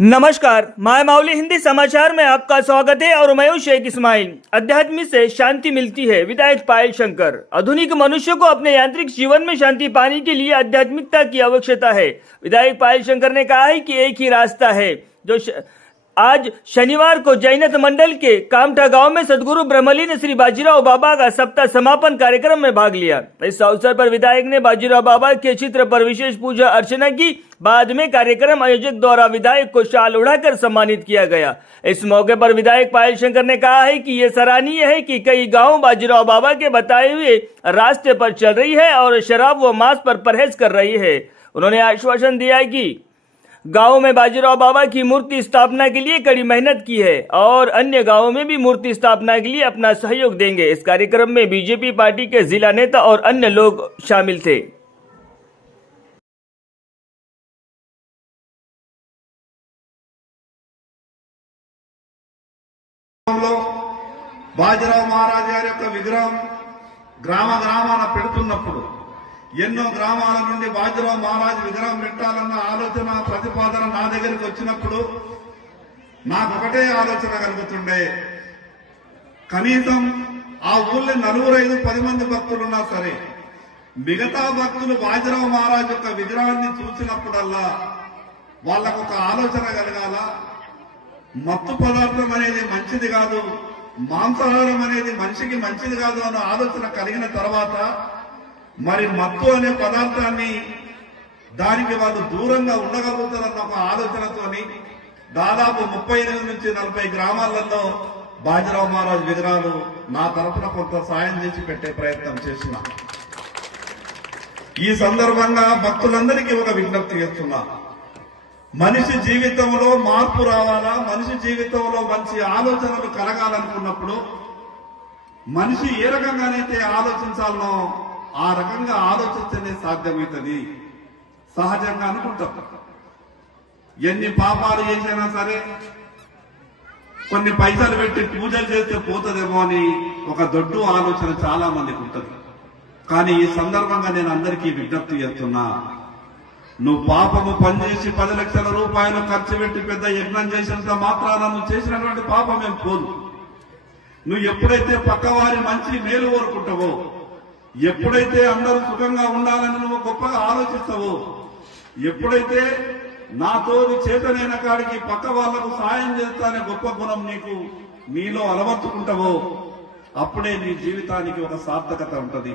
नमस्कार, माय माउली हिंदी समाचार में आपका स्वागत है और मैं हूं शेख इस्माइल। अध्यात्म से शांति मिलती है, विधायक पायल शंकर। आधुनिक मनुष्य को अपने यांत्रिक जीवन में शांति पाने के लिए आध्यात्मिकता की आवश्यकता है। विधायक पायल शंकर ने कहा है कि एक ही रास्ता है। आज शनिवार को जैनत मंडल के कामठा गांव में सदगुरु ब्रह्मलीन श्री बाजीराव बाबा का सप्ताह समापन कार्यक्रम में भाग लिया। इस अवसर पर विधायक ने बाजीराव बाबा के चित्र पर विशेष पूजा अर्चना की। बाद में कार्यक्रम आयोजक द्वारा विधायक को शाल उड़ाकर सम्मानित किया गया। इस मौके पर विधायक पायल शंकर ने कहा है कि ये सराहनीय है कि कई गाँव बाजीराव बाबा के बताए हुए रास्ते पर चल रही है और शराब व मांस पर परहेज कर रही है। उन्होंने आश्वासन दिया कि गांव में बाजीराव बाबा की मूर्ति स्थापना के लिए कड़ी मेहनत की है और अन्य गांवों में भी मूर्ति स्थापना के लिए अपना सहयोग देंगे। इस कार्यक्रम में बीजेपी पार्टी के जिला नेता और अन्य लोग शामिल थे। బాజీరావు మహారాజ్ గారి యొక్క విగ్రహం గ్రామ గ్రామాన పెడుతున్నప్పుడు ఎన్నో గ్రామాల నుండి బాజీరావు మహారాజ్ విగ్రహం పెట్టాలన్న ఆలోచన ప్రతిపాదన నా దగ్గరికి వచ్చినప్పుడు నాకు ఒకటే ఆలోచన కలుగుతుండే, కనీసం ఆ ఊళ్ళో 4-5-10 మంది భక్తులు ఉన్నా సరే మిగతా భక్తులు బాజీరావు మహారాజ్ యొక్క విగ్రహాన్ని చూసినప్పుడల్లా వాళ్ళకు ఒక ఆలోచన కలగాల, మత్తు పదార్థం అనేది మంచిది కాదు, మాంసాహారం అనేది మనిషికి మంచిది కాదు అన్న ఆలోచన కలిగిన తర్వాత మరి మత్తు అనే పదార్థాన్ని దానికి వాళ్ళు దూరంగా ఉండగలుగుతారన్న ఒక ఆలోచనతోని దాదాపు 38 నుంచి 40 గ్రామాలలో బాజీరావు మహారాజ్ విగ్రహాలు నా తరఫున కొంత సాయం చేసి పెట్టే ప్రయత్నం చేసిన. ఈ సందర్భంగా భక్తులందరికీ ఒక విజ్ఞప్తి చేస్తున్నా, మనిషి జీవితంలో మార్పు రావాలా, మనిషి జీవితంలో మంచి ఆలోచనలు కలగాలనుకున్నప్పుడు మనిషి ఏ రకంగానైతే ఆలోచించాలనో ఆ రకంగా ఆలోచిస్తేనే సాధ్యమవుతుంది. సహజంగా అనుకుంటాం ఎన్ని పాపాలు చేసినా సరే కొన్ని పైసలు పెట్టి పూజలు చేస్తే పోతుందేమో అని ఒక దొడ్డు ఆలోచన చాలా మందికి ఉంటుంది. కానీ ఈ సందర్భంగా నేను అందరికీ విజ్ఞప్తి చేస్తున్నా, నువ్వు పాపము పనిచేసి 10 లక్షల రూపాయలు ఖర్చు పెట్టి పెద్ద యజ్ఞం చేసినంత మాత్రాన నువ్వు చేసినటువంటి పాపం ఏం పోదు. నువ్వు ఎప్పుడైతే పక్కవారి మంచి మేలు కోరుకుంటావో, ఎప్పుడైతే అందరూ సుఖంగా ఉండాలని నువ్వు గొప్పగా ఆలోచిస్తావో, ఎప్పుడైతే నాతో చేతనైన కాడికి పక్క వాళ్లకు సాయం చేస్తానే గొప్ప గుణం నీలో అలవర్చుకుంటావో అప్పుడే నీ జీవితానికి ఒక సార్థకత ఉంటది.